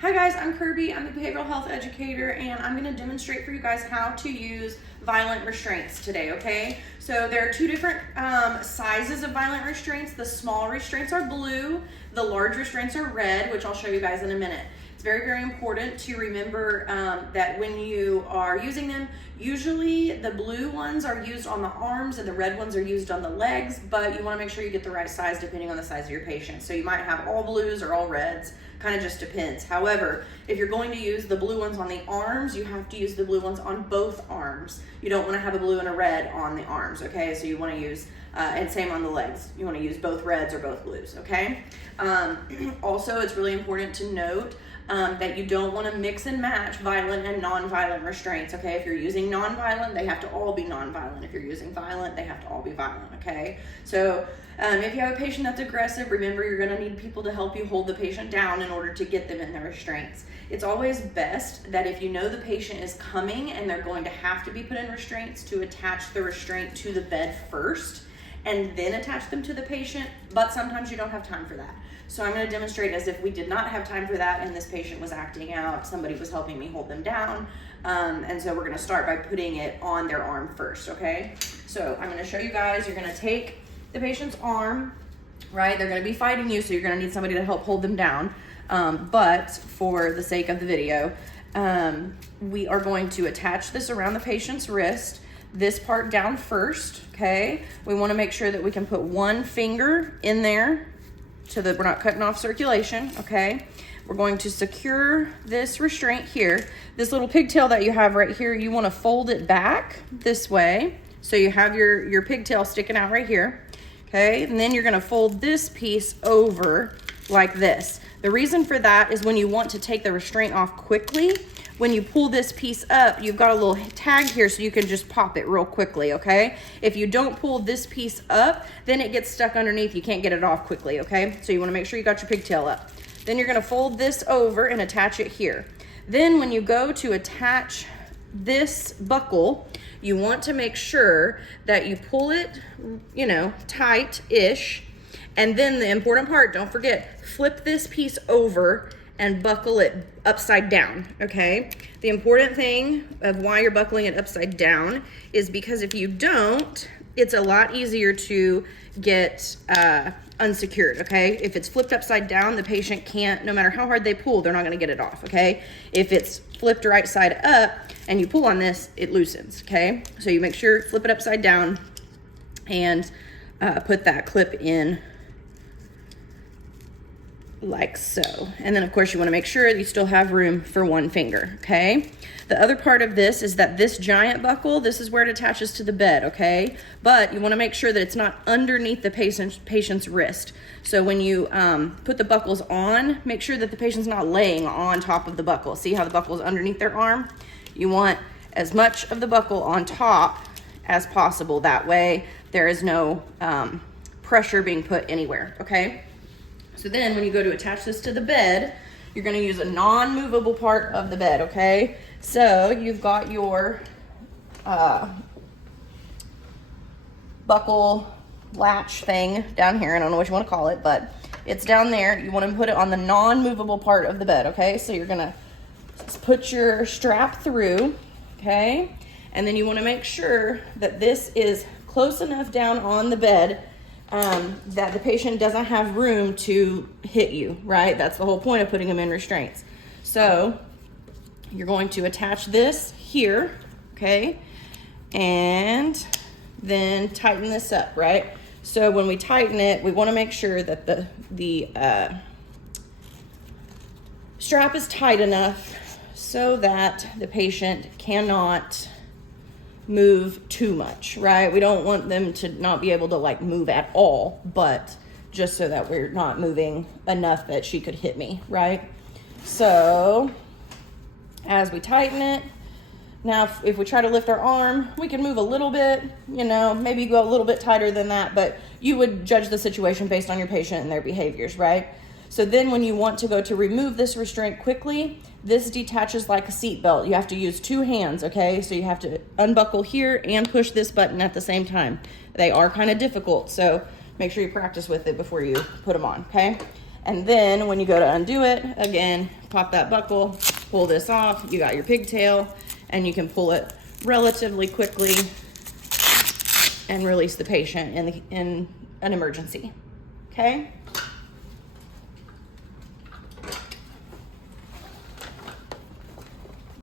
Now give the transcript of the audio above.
Hi guys, I'm Kirby. I'm a behavioral health educator and I'm going to demonstrate for you guys how to use violent restraints today, okay? So there are two different sizes of violent restraints. The small restraints are blue, the large restraints are red, which I'll show you guys in a minute. It's very, very important to remember that when you are using them, usually the blue ones are used on the arms and the red ones are used on the legs, but you want to make sure you get the right size depending on the size of your patient. So you might have all blues or all reds, kind of just depends. However, if you're going to use the blue ones on the arms, you have to use the blue ones on both arms. You don't want to have a blue and a red on the arms, okay? So you want to use, and same on the legs, you want to use both reds or both blues, okay? Also, it's really important to note that you don't want to mix and match violent and non-violent restraints, okay? If you're using non-violent, they have to all be non-violent. If you're using violent, they have to all be violent, okay? So if you have a patient that's aggressive, remember you're going to need people to help you hold the patient down in order to get them in the restraints. It's always best that if you know the patient is coming and they're going to have to be put in restraints, to attach the restraint to the bed first and then attach them to the patient, but sometimes you don't have time for that. So I'm going to demonstrate as if we did not have time for that and this patient was acting out, somebody was helping me hold them down, and so we're going to start by putting it on their arm first, okay? So I'm going to show you guys, you're going to take the patient's arm, right? They're going to be fighting you, so you're going to need somebody to help hold them down, but for the sake of the video, we are going to attach this around the patient's wrist, this part down first, okay? We want to make sure that we can put one finger in there so that we're not cutting off circulation, okay? We're going to secure this restraint here. This little pigtail that you have right here, you want to fold it back this way. So you have your pigtail sticking out right here, okay? And then you're going to fold this piece over like this. The reason for that is when you want to take the restraint off quickly, when you pull this piece up, you've got a little tag here so you can just pop it real quickly, okay? If you don't pull this piece up, then it gets stuck underneath. You can't get it off quickly, okay? So you wanna make sure you got your pigtail up. Then you're gonna fold this over and attach it here. Then when you go to attach this buckle, you want to make sure that you pull it, you know, tight-ish. And then the important part, don't forget, flip this piece over and buckle it upside down, okay? The important thing of why you're buckling it upside down is because if you don't, it's a lot easier to get unsecured, okay? If it's flipped upside down, the patient can't, no matter how hard they pull, they're not gonna get it off, okay? If it's flipped right side up and you pull on this, it loosens, okay? So you make sure, flip it upside down and put that clip in like so. And then of course you want to make sure that you still have room for one finger, okay? The other part of this is that this giant buckle, this is where it attaches to the bed, okay? But you want to make sure that it's not underneath the patient's wrist. So when you put the buckles on, make sure that the patient's not laying on top of the buckle. See how the buckle is underneath their arm? You want as much of the buckle on top as possible. That way there is no pressure being put anywhere, okay? So then when you go to attach this to the bed, you're gonna use a non-movable part of the bed, okay? So you've got your buckle latch thing down here. I don't know what you wanna call it, but it's down there. You wanna put it on the non-movable part of the bed, okay? So you're gonna put your strap through, okay? And then you wanna make sure that this is close enough down on the bed that the patient doesn't have room to hit you, right? That's the whole point of putting them in restraints. So you're going to attach this here, okay? And then tighten this up, right? So when we tighten it, we want to make sure that the strap is tight enough so that the patient cannot move too much, right? We don't want them to not be able to like move at all, but just so that we're not moving enough that she could hit me, right? So as we tighten it, now if we try to lift our arm, we can move a little bit, you know, maybe go a little bit tighter than that, but you would judge the situation based on your patient and their behaviors, right? So then when you want to go to remove this restraint quickly, this detaches like a seat belt. You have to use two hands, okay? So you have to unbuckle here and push this button at the same time. They are kind of difficult, so make sure you practice with it before you put them on, okay? And then when you go to undo it, again, pop that buckle, pull this off, you got your pigtail, and you can pull it relatively quickly and release the patient in an emergency, okay?